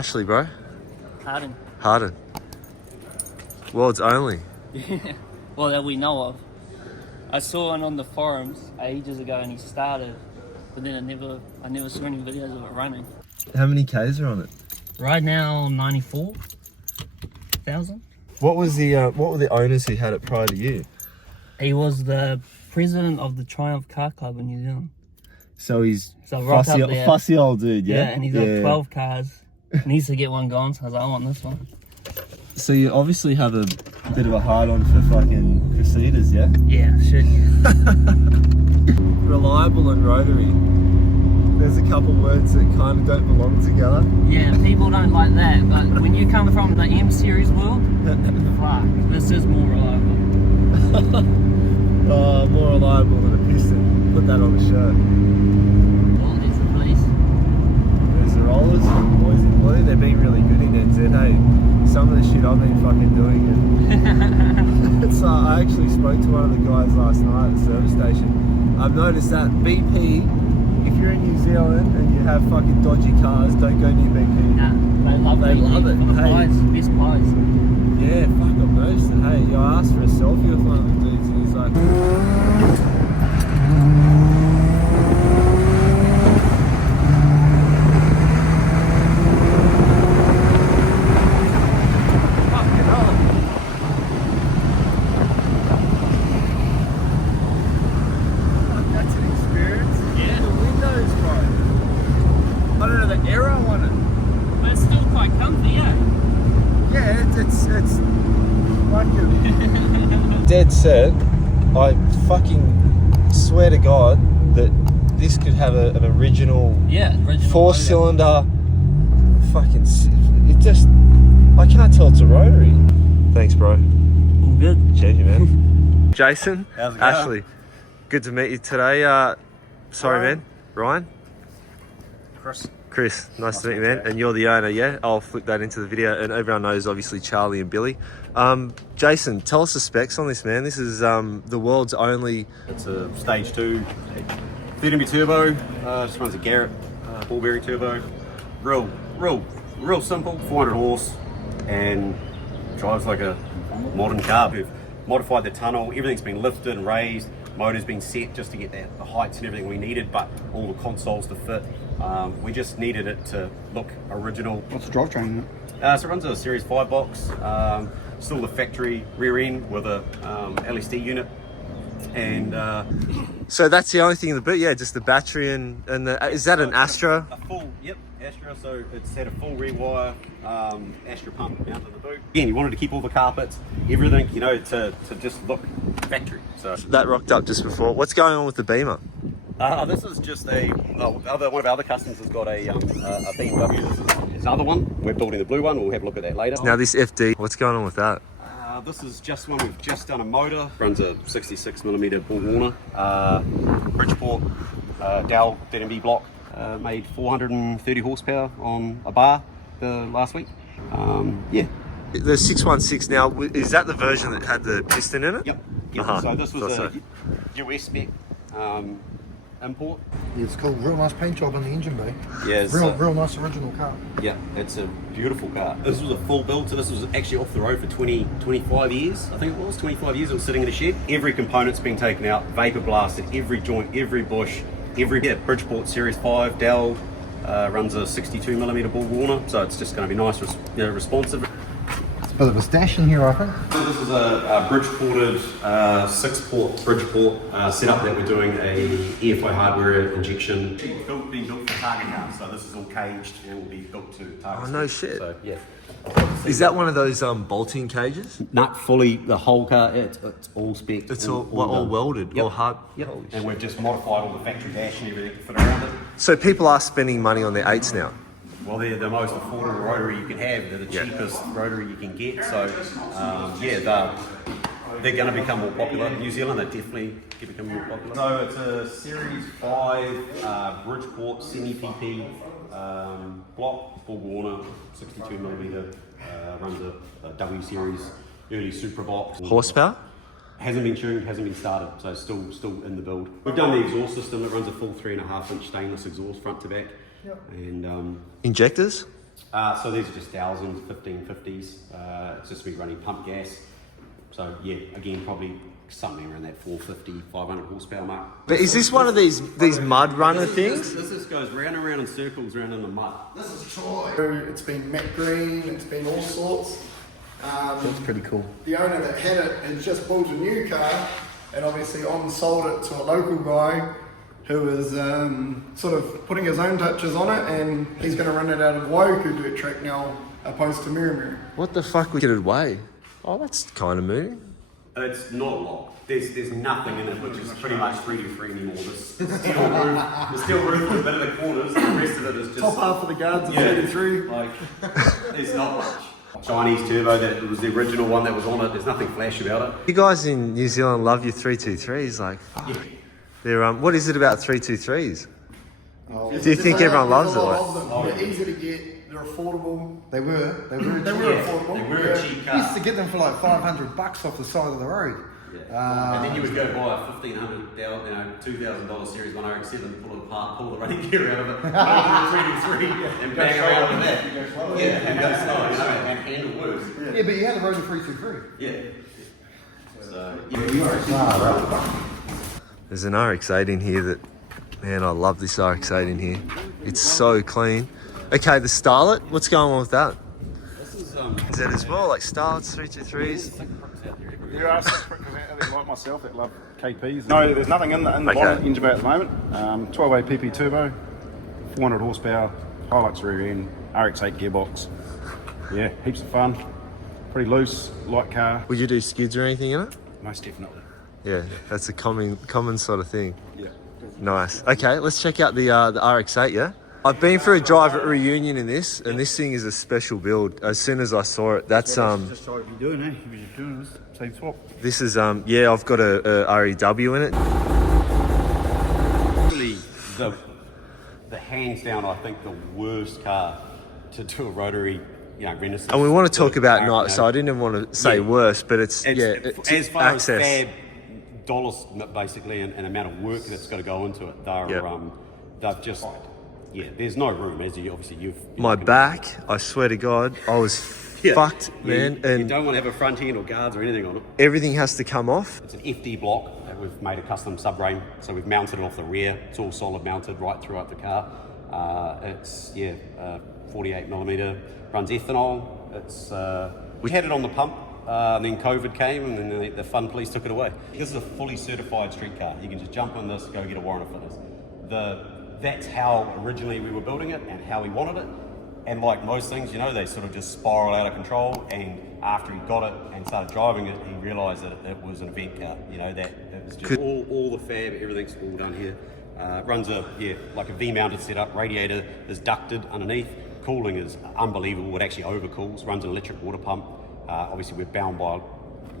Ashley, bro? Harden. Harden. World's only. Yeah. Well, that we know of. I saw one on the forums ages ago, and he started, but then I never saw any videos of it running. How many Ks are on it? Right now, 94,000. What were the owners who had it prior to you? He was the president of the Triumph Car Club in New Zealand. So he's right up there. fussy old dude, yeah? Yeah, and he's got 12 cars. Needs to get one gone, so I was like, I want this one. So you obviously have a bit of a hard-on for fucking Cresidas, yeah? Yeah, shit, yeah. Reliable and rotary. There's a couple words that kind of don't belong together. Yeah, people don't like that, but when you come from the M series world, fuck, this is more reliable. Oh, more reliable than a piston. Put that on the shirt. Oh, there's the police. There's the rollers, boys in blue. They've been really good in NZ, hey. Some of the shit I've been fucking doing. And it's I actually spoke to one of the guys last night at the service station. I've noticed that BP, if you're in New Zealand and you have fucking dodgy cars, don't go near BP. Nah, they love it. Hey. Pies, best pies. Yeah, fuck, I've noticed it. Hey, I asked for a selfie with one of the dudes and he's like... Dead set, I fucking swear to God that this could have an original, four-cylinder fucking... It just... I can't tell it's a rotary. Thanks, bro. All good. Champion, man. Jason, how's it going? Ashley, good to meet you today. Sorry, man. Ryan? Chris, nice to meet you, man. And you're the owner, yeah? I'll flip that into the video. And everyone knows, obviously, Charlie and Billy. Jason, tell us the specs on this, man. This is the world's only... It's a stage 2, 30mm turbo. Just runs a Garrett Bullberry turbo. Real simple, 400 horse, and drives like a modern car. We've modified the tunnel. Everything's been lifted and raised. Motor's been set just to get the heights and everything we needed, but all the consoles to fit. We just needed it to look original. What's the drivetrain? So it runs a Series 5 box, still the factory rear end with a LSD unit, and So that's the only thing in the boot, yeah, just the battery and the... Is that an Astra? A full, yep, Astra. So it's had a full rewire Astra pump mounted to the boot. Again, you wanted to keep all the carpets, everything, you know, to just look factory. So That rocked up just before. What's going on with the Beamer? this is just one of our other customers has got a BMW. This is another one. We're building the blue one. We'll have a look at that later. Now this FD, what's going on with that? This is just one we've just done a motor. Runs a 66mm Bull Warner. Bridgeport Dell DMB block. Made 430 horsepower on a bar last week. Yeah. The 616 now, is that the version that had the piston in it? Yep. So this was a US spec import. It's cool. Real nice paint job on the engine bay. Yeah, real nice original car. Yeah, it's a beautiful car. This was a full build, so this was actually off the road for 25 years. I think it was 25 years. It was sitting in a shed. Every component's been taken out, vapor blasted, every joint, every bush, Bridgeport Series 5 Dell runs a 62mm Bull Warner, so it's just going to be nice, responsive. Bit of a stash in here, I think. So this is a Bridgeported 6-port Bridgeport setup that we're doing a EFI hardware injection. Being built for target cars, so this is all caged and will be built to target. Oh no shit. So yeah. Is that one of those bolting cages? Not fully the whole car. It's all spec. It's all welded, yep. all hard. Yep. And we've just modified all the factory dash and everything to fit around it. So people are spending money on their 8s now. Well, they're the most affordable rotary you can have. They're the cheapest rotary you can get. So, they're going to become more popular. In New Zealand, they're definitely becoming more popular. So it's a Series 5 Bridgeport semi-PP block, Bull Warner, 62mm, runs a W Series early Super Box. Horsepower? Hasn't been tuned, hasn't been started, so still in the build. We've done the exhaust system. It runs a full 3.5-inch stainless exhaust front to back. Yep. And injectors? So these are just 1000s, 1550s. It's just me running pump gas. So yeah, again, probably something around that 450, 500 horsepower mark. But is this one of these mud runner things? This goes round and round in circles around in the mud. This is Troy. It's been matte green, it's been all sorts. That's pretty cool. The owner that had it has just bought a new car and obviously sold it to a local guy who is sort of putting his own touches on it, and he's going to run it out of Woku dirt track now opposed to Murimu. What the fuck would it away? Oh, that's kind of moving. It's not a lot. There's nothing in it which is pretty much 3D3 anymore. There's still roof for a bit of the corners, and the rest of it is just... Top half of the guards are 33. Like, there's not much. Chinese turbo, that was the original one that was on it. There's nothing flash about it. You guys in New Zealand love your 323s, like... Yeah. They're, what is it about 323s? Oh, Do you think everyone loves it? They're easy to get, they're affordable. They were affordable. They were a cheap car. You used to get them for like $500 off the side of the road. Yeah. And then you would go buy a $1,500, $2,000 Series 1 RX-7, pull it apart, pull the running gear out of it, put it in the 3D3, and bang around with that. And go slow, and handle worse. Yeah, but you had the Rotor 323. Yeah. So, There's an RX-8 in here that, man, I love this RX-8 in here. It's so clean. Okay, the Starlet, what's going on with that? this is Is that as well, like Starlets, 323s? There are some prickers out there like myself that love KPs. No, there's nothing in the bottom engine bay at the moment. 12A PP turbo, 400 horsepower, Hilux rear end, RX-8 gearbox. Yeah, heaps of fun. Pretty loose, light car. Would you do skids or anything in it? Most definitely. Yeah, that's a common sort of thing. Yeah. Nice. Okay, let's check out the RX-8, yeah? I've been for a drive at Reunion in this, and this thing is a special build. As soon as I saw it, that's Just what you're doing, eh? You're just doing this same swap. This is yeah, I've got a REW in it. really the hands down, I think, the worst car to do a rotary, Renaissance. And we want to talk about night, so I didn't even want to say worse, but it's as far access. as fab dollars basically and amount of work that's got to go into it. They've just there's no room, as you've My back, I swear to God, I was fucked, man. You And don't want to have a front end or guards or anything on it. everything has to come off. It's an FD block that we've made a custom sub-frame, so we've mounted it off the rear. It's all solid mounted right throughout the car. It's 48mm, runs ethanol. It's we had it on the pump, and then COVID came, and then the fun police took it away. This is a fully certified street car. You can just jump on this, go get a warrant of fitness. That's how originally we were building it and how we wanted it. And like most things, they sort of just spiral out of control. And after he got it and started driving it, he realised that it was an event car. That it was just all the fab, everything's all done here. Runs like a V-mounted setup. Radiator is ducted underneath. Cooling is unbelievable. It actually overcools. Runs an electric water pump. Obviously, we're bound by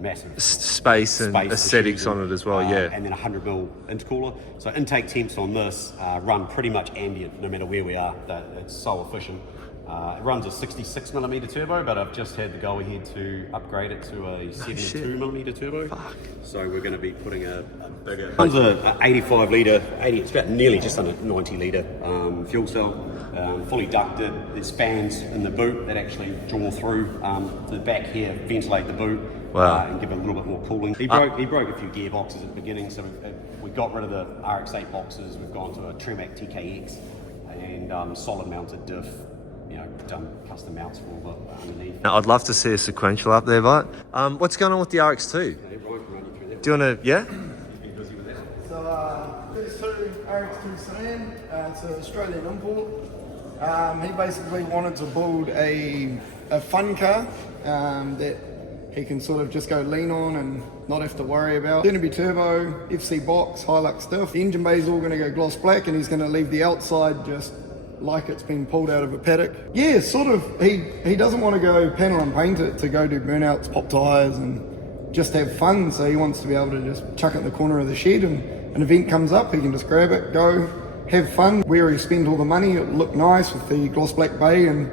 massive Space and aesthetics on it as well, and then 100mm intercooler. So intake temps on this run pretty much ambient, no matter where we are. It's so efficient. It runs a 66mm turbo, but I've just had the go ahead to upgrade it to a 72mm turbo. Fuck. So we're going to be putting a bigger. It runs a 85 litre, it's about nearly just under 90 litre fuel cell. Fully ducted. There's fans in the boot that actually draw through the back here, ventilate the boot. Wow. And give it a little bit more cooling. He broke a few gearboxes at the beginning, so we got rid of the RX-8 boxes. We've gone to a Tremac TKX and solid mounted diff. Done custom mounts for all the underneath. Now, I'd love to see a sequential up there, but what's going on with the RX-2? Do you want to, yeah? So this RX-2 sedan, it's an Australian import. He basically wanted to build a fun car that he can sort of just go lean on and not have to worry about. It's going to be turbo, FC box, Hilux stuff. The engine bay is all going to go gloss black, and he's going to leave the outside just like it's been pulled out of a paddock. Yeah, sort of. He doesn't want to go panel and paint it to go do burnouts, pop tyres and just have fun. So he wants to be able to just chuck it in the corner of the shed, and an event comes up, he can just grab it, go, have fun. Where he spent all the money, it'll look nice with the gloss black bay. And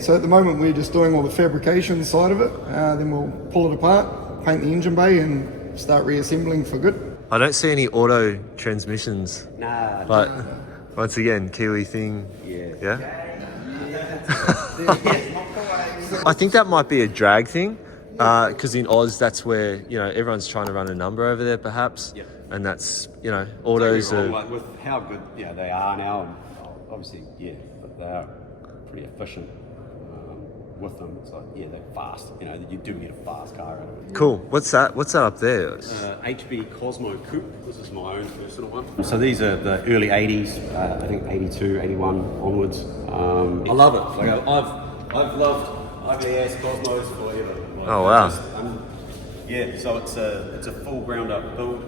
so at the moment we're just doing all the fabrication side of it. Then we'll pull it apart, paint the engine bay and start reassembling for good. I don't see any auto transmissions. Nah. But once again, Kiwi thing. Yeah. Yeah? I think that might be a drag thing, because in Oz, that's where, you know, everyone's trying to run a number over there, perhaps. Yep. And that's, you know, autos are... Like with how good they are now, and obviously, but they are pretty efficient with them. It's like, they're fast. You know, you do get a fast car out of it. Cool. What's that up there? HB Cosmo Coupe. This is my own personal one. So these are the early 80s, I think 82, 81 onwards. I love it. Like I've loved ugly ass Cosmos forever. Like, oh wow. So it's a full ground up build.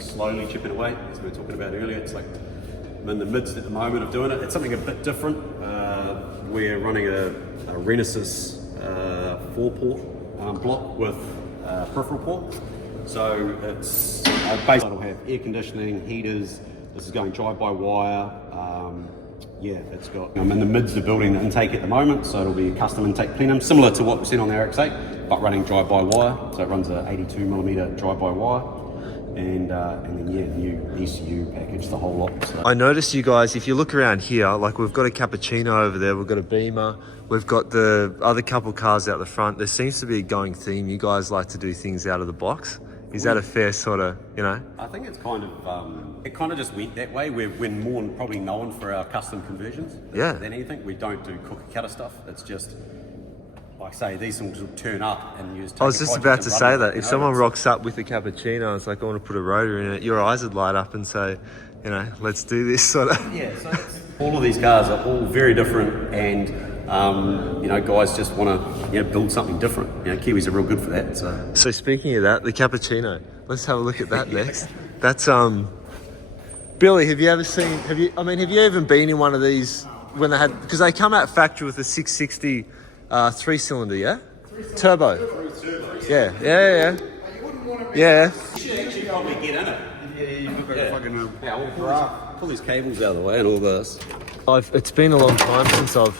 Slowly chipping away, as we were talking about earlier. It's like I'm in the midst at the moment of doing it. It's something a bit different. We're running a Renesis 4-port block with peripheral port. So it's basically it'll have air conditioning, heaters. This is going drive-by-wire. It's got. I'm in the midst of building the intake at the moment, so it'll be a custom intake plenum, similar to what we've seen on the RX-8, but running drive-by-wire. So it runs a 82mm drive-by-wire. And then new ECU package, the whole lot. So. I noticed you guys, if you look around here, like we've got a Cappuccino over there, we've got a Beamer, we've got the other couple cars out the front. There seems to be a going theme. You guys like to do things out of the box. Is that a fair sort of, you know? I think it's kind of, it kind of just went that way. We're more probably known for our custom conversions than anything. We don't do cookie cutter stuff. It's just, like say, these things will turn up and you just take I was just about to say that. If someone rocks up with a Cappuccino, it's like, I want to put a rotor in it, your eyes would light up and say, you know, let's do this sort of. Yeah, so all of these cars are all very different, and, you know, guys just want to build something different. You know, Kiwis are real good for that. So speaking of that, the Cappuccino, let's have a look at that next. That's, Billy, have you even been in one of these when they had, because they come out factory with a 660 3-cylinder, yeah? Turbo. Yeah. You should actually probably get in it. You've got to fucking pull these cables out of the way and all this. It's been a long time since I've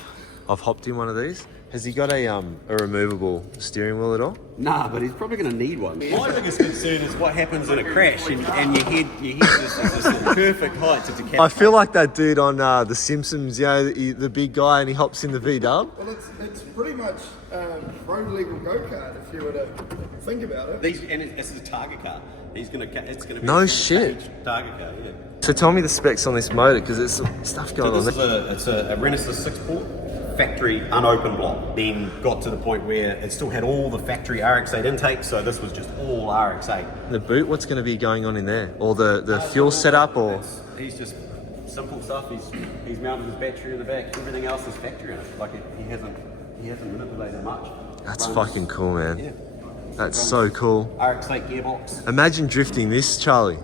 hopped in one of these. Has he got a removable steering wheel at all? Nah, but he's probably going to need one. My biggest concern is what happens in a crash and your head is this perfect height to decay. I feel like that dude on The Simpsons, you know, the big guy, and he hops in the V-dub. Well, it's pretty much road legal go-kart if you were to think about it. This is a target car. It's going to be no a shit. Target car, yeah. So tell me the specs on this motor, because there's some stuff going on there. It's a Renesis 6-port. Factory unopened block, then got to the point where it still had all the factory RX-8 intake, so this was just all RX-8. The boot, what's going to be going on in there? Or the fuel setup, or? He's just simple stuff. He's mounted his battery in the back. Everything else is factory in it. Like he hasn't manipulated much. That's fucking cool, man. Yeah. That's so cool. RX-8 gearbox. Imagine drifting this, Charlie.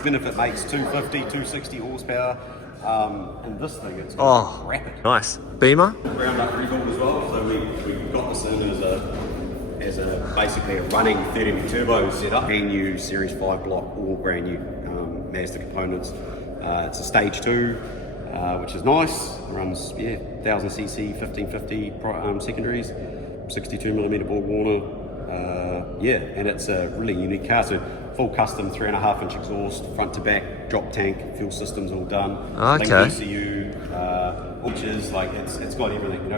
Even if it makes 250, 260 horsepower. And this thing, it's rapid. Nice. Beamer? Ground up rebuild as well, so we got this in as a basically a running 30mm turbo setup. Brand new Series 5 block, all brand new Mazda components. It's a stage 2, which is nice. It runs 1000cc, 1550 secondaries, 62mm Borg Warner. And it's a really unique car. So full custom 3.5-inch exhaust, front to back, drop tank, fuel systems all done. Okay. Link ECU, inches, like it's got everything,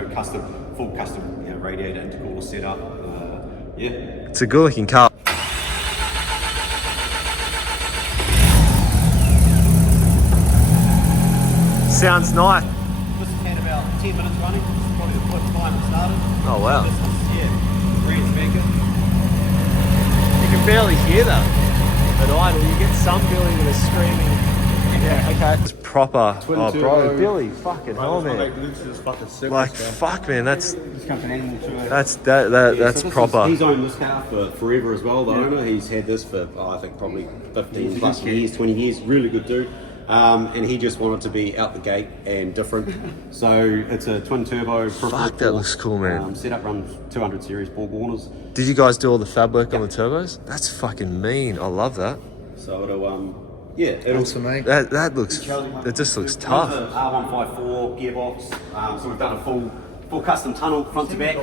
full custom radiator intercooler setup. It's a good looking car. Sounds nice. This has had about 10 minutes running. This is probably the first time it started. Oh wow. This is, brand spanker. You can barely hear that at idle. You get some Billy with a screaming. Yeah, okay. It's proper. Twin bro, turbo. Billy, fucking hell, man. Like, fuck, man, that's proper. He's owned this car for forever as well, the owner. He's had this for, I think, probably 15 plus years, 20 years. Really good dude. And he just wanted to be out the gate and different. So it's a twin turbo. Fuck, that looks cool, man. Setup runs 200 series Borg Warners. Did you guys do all the fab work on the turbos? That's fucking mean. I love that. So it'll Looks amazing. That looks. It just looks tough. R154 gearbox. So we've done a full custom tunnel front to back.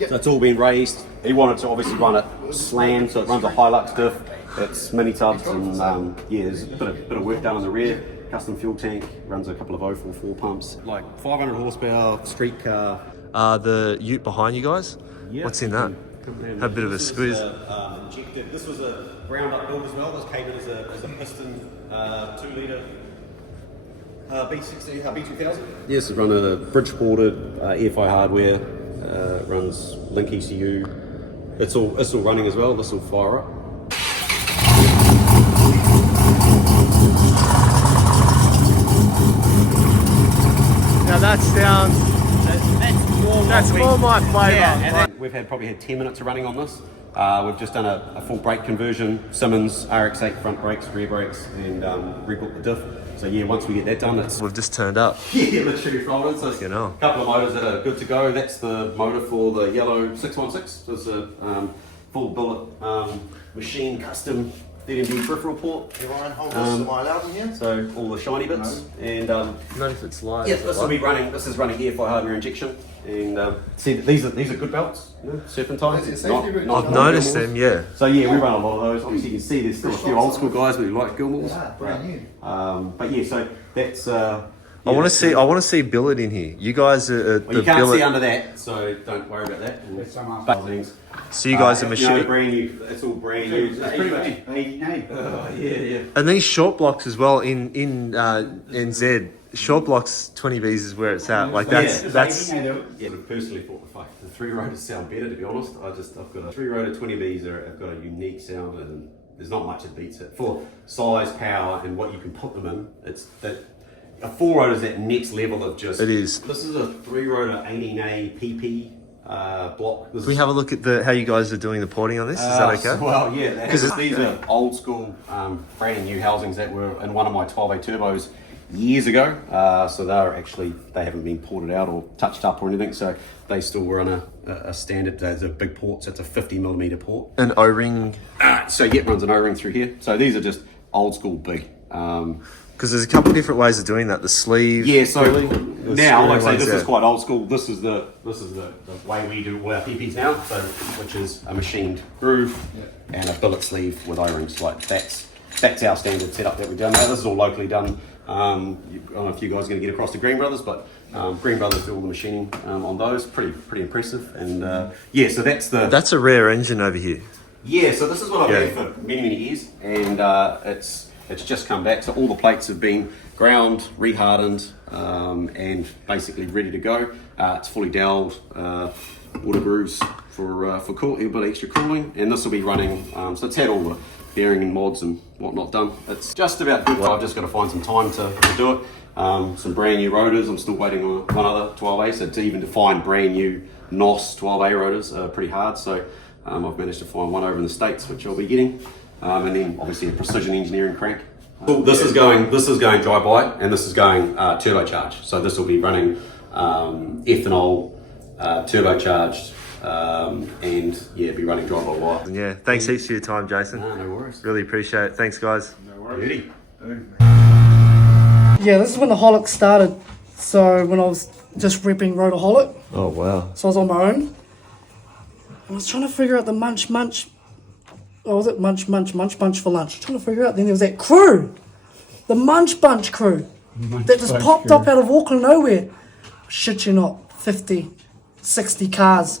So it's all been raised. He wanted to obviously run it slam, so it runs a Hilux diff. It's mini tubs and there's a bit of work done on the rear. custom fuel tank, runs a couple of 044 pumps. Like 500 horsepower, street car. The ute behind you guys? Yep. What's in that? Have a bit of a squeeze. Injected. This was a ground up build as well. This came in as a piston 2 litre B60, B2000. Yes, it's run a bridge ported EFI hardware. Runs Link ECU. It's all running as well. This will fire up. Now that sounds. That's more my flavour. Yeah, we've probably had 10 minutes of running on this. We've just done a full brake conversion, Simmons RX8 front brakes, rear brakes, and rebuilt the diff. So yeah, once we get that done, We've just turned up. Yeah, literally folded. So You know. a couple of motors that are good to go. That's the motor for the yellow 616. So it's a full billet machine custom 13B peripheral port. Ryan, hold this. Am I allowed in here? So all the shiny bits and Not if it's live. yes, this will be running. This is running EFI hardware injection, and see these are good belts, you know, serpentines. That's your safety boot. I've noticed them, yeah. So yeah, we run a lot of those. Obviously, you can see there's still a few old school guys who like Gilmore's. Yeah, brand new. But yeah, so that's. I want to see billet in here. You guys are Well, the you can't billet. see under that, so don't worry about that. But things. So you guys are You know, machine. brand new. It's all brand new. It's pretty much. Yeah. And these short blocks as well in NZ. Short blocks 20Bs is where it's at. Like that's. Yeah, we personally thought the 3 rotors sound better. To be honest, I've got a 3 rotor 20Bs. Have got a unique sound, and there's not much that beats it for size, power, and what you can put them in. It's that. A 4 rotor is that next level of just. It is. This is a 3 rotor 18A PP block. Can we have a look at how you guys are doing the porting on this? Is that okay? Well, yeah. These are old school, brand new housings that were in one of my 12A turbos years ago. So they haven't been ported out or touched up or anything. So they still were on a standard. There's a big port, so it's a 50mm port. An O-ring. So yeah, it runs an O-ring through here. So these are just old school big. Because there's a couple of different ways of doing that. The sleeve. Yeah, so really, now, like I say, ones this there. is quite old school. This is the way we do all our PPs now. So, which is a machined groove and a billet sleeve with O-rings. Like that's our standard setup that we've done. Now this is all locally done. I don't know if you guys are going to get across to Green Brothers, but Green Brothers do all the machining on those. Pretty impressive. And yeah, so that's a rare engine over here. Yeah, so this is what I've had for many years, and it's just come back. So all the plates have been ground, rehardened, and basically ready to go. It's fully dowelled, water grooves for cool, a bit of extra cooling, and this will be running. So it's had all the bearing and mods and whatnot done. It's just about good. I've just got to find some time to do it. Some brand new rotors. I'm still waiting on one other 12A. So to find brand new NOS 12A rotors are pretty hard. So I've managed to find one over in the States, which I'll be getting. And then obviously a precision engineering crank. This is going dry bite, and this is going turbocharged. So this will be running ethanol, turbocharged, and yeah, be running dry bite wire. Yeah, thanks heaps for your time, Jason. No worries. Really appreciate it. Thanks, guys. No worries. Yeah, this is when the Holic started. So when I was just repping Rotor Holic, Oh wow. so I was on my own. I was trying to figure out the munch. Oh, was it munch for lunch? Trying to figure out. Then there was that crew, the Munch Bunch crew, that just popped up out of Auckland nowhere. Shit you not, 50, 60 cars.